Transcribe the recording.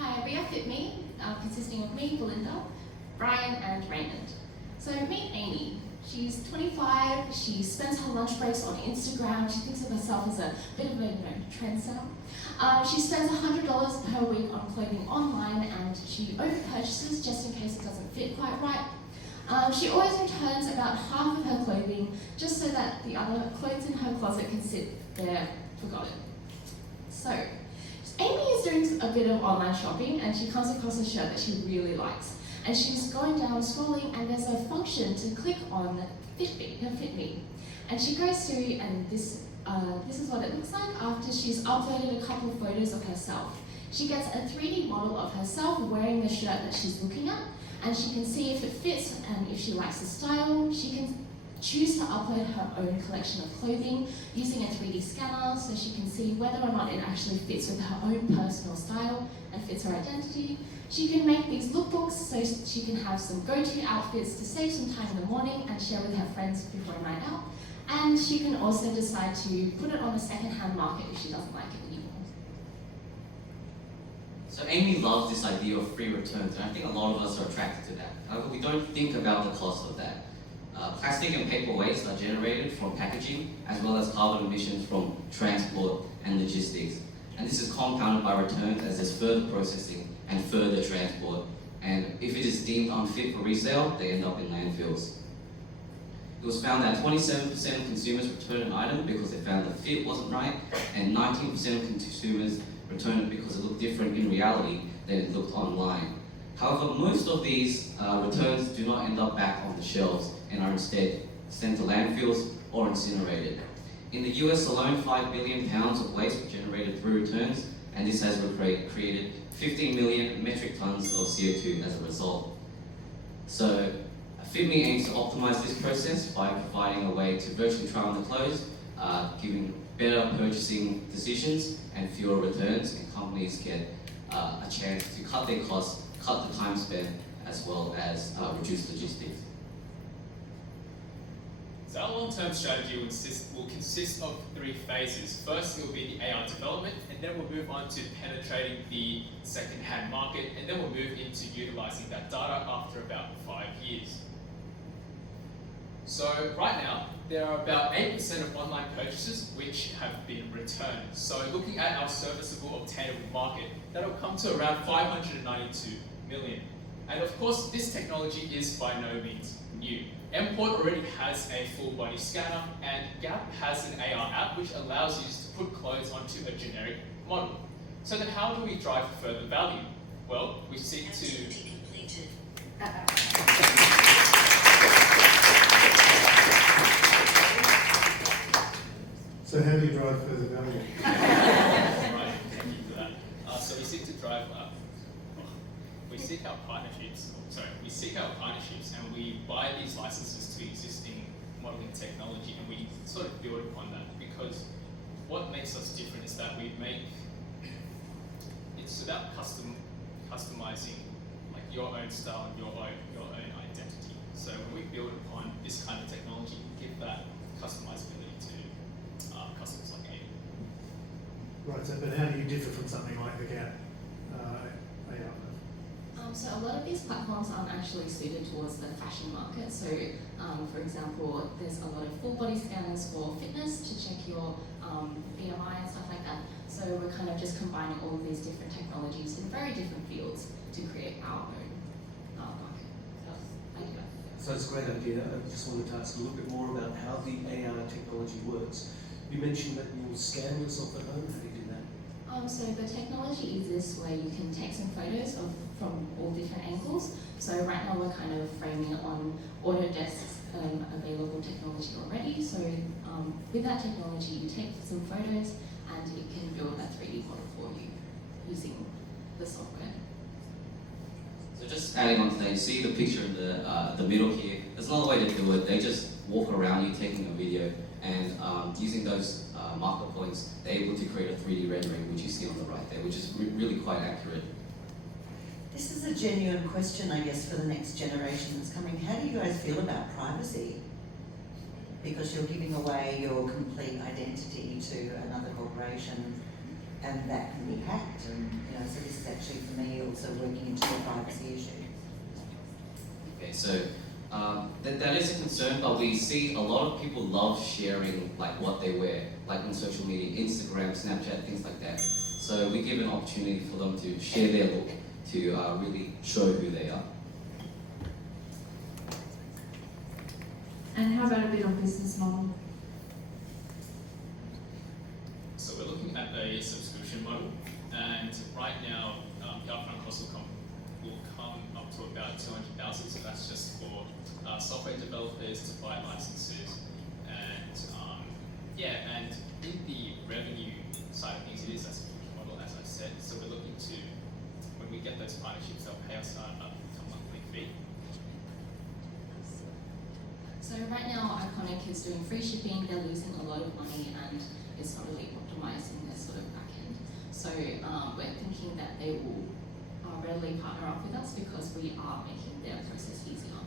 Hi, we are FitMe, consisting of me, Belinda, Brian, and Raymond. So meet Amy. She's 25, she spends her lunch breaks on Instagram, she thinks of herself as a bit of a trendsetter. She spends $100 per week on clothing online and she over-purchases just in case it doesn't fit quite right. She always returns about half of her clothing just so that the other clothes in her closet can sit there forgotten. So, Amy is doing a bit of online shopping and she comes across a shirt that she really likes. And she's going down scrolling and there's a function to click on FitMe. And she goes through and this is what it looks like after she's uploaded a couple of photos of herself. She gets a 3D model of herself wearing the shirt that she's looking at and she can see if it fits and if she likes the style. She can choose to upload her own collection of clothing using a 3D scanner so she can see whether or not it actually fits with her own personal style and fits her identity. She can make these lookbooks so she can have some go-to outfits to save some time in the morning and share with her friends before a night out. And she can also decide to put it on the second-hand market if she doesn't like it anymore. So Amy loves this idea of free returns, and I think a lot of us are attracted to that. However, we don't think about the cost of that. Plastic and paper waste are generated from packaging, as well as carbon emissions from transport and logistics. And this is compounded by returns as there's further processing and further transport. And if it is deemed unfit for resale, they end up in landfills. It was found that 27% of consumers returned an item because they found the fit wasn't right, and 19% of consumers returned it because it looked different in reality than it looked online. However, most of these returns do not end up back on the shelves and are instead sent to landfills or incinerated. In the US alone, 5 billion pounds of waste were generated through returns, and this has created 15 million metric tons of CO2 as a result. So, FitMe aims to optimize this process by providing a way to virtually try on the clothes, giving better purchasing decisions and fewer returns, and companies get a chance to cut their costs, cut the time spent, as well as reduce logistics. So our long-term strategy will consist of 3 phases. First, it will be the AI development, and then we'll move on to penetrating the second-hand market, and then we'll move into utilizing that data after about 5 years. So right now, there are about 8% of online purchases which have been returned. So looking at our serviceable obtainable market, that'll come to around 592 million. And of course, this technology is by no means new. Mport already has a full body scanner, and Gap has an AR app which allows you to put clothes onto a generic model. So then how do we drive further value? Well, we seek to... So how do you drive further value? Right, thank you for that. So we seek to drive... we seek out partnerships. We seek out partnerships and we buy these licenses to existing modeling technology and we sort of build upon that, because what makes us different is that it's about customizing like your own style and your own identity. So when we build upon this kind of technology, we give that customizability to customers like Amy. Right, so but how do you differ from something like the Gap AI? So a lot of these platforms aren't actually suited towards the fashion market. So for example, there's a lot of full body scanners for fitness to check your BMI and stuff like that. So we're kind of just combining all of these different technologies in very different fields to create our own market. So it's a great idea. I just wanted to ask a little bit more about how the AR technology works. You mentioned that you'll scan yourself at home. How do you do that? So the technology is this where you can take some photos from all different angles. So right now we're kind of framing it on Autodesk's available technology already. So with that technology, you take some photos and it can build a 3D model for you using the software. So just adding on to that, you see the picture in the middle here. There's another way to do it. They just walk around you taking a video, and using those marker points, they're able to create a 3D rendering, which you see on the right there, which is really quite accurate. This is a genuine question, I guess, for the next generation that's coming. How do you guys feel about privacy? Because you're giving away your complete identity to another corporation, and that can be hacked. And so this is actually, for me, privacy issue. Okay, so that is a concern, but we see a lot of people love sharing like what they wear, like on social media, Instagram, Snapchat, things like that. So we give an opportunity for them to share their look, to really show who they are. And how about a bit on business model? So we're looking at a subscription model, and right now the upfront cost will come up to about 200,000. So that's just for software developers to buy licenses, and and in the revenue side of things, it is a subscription model, as I said. So we're looking to, when we get those partnerships, they'll pay us a monthly fee. So right now, Iconic is doing free shipping. They're losing a lot of money, and it's not really optimizing their sort of back end. So we're thinking that they will readily partner up with us because we are making their process easier.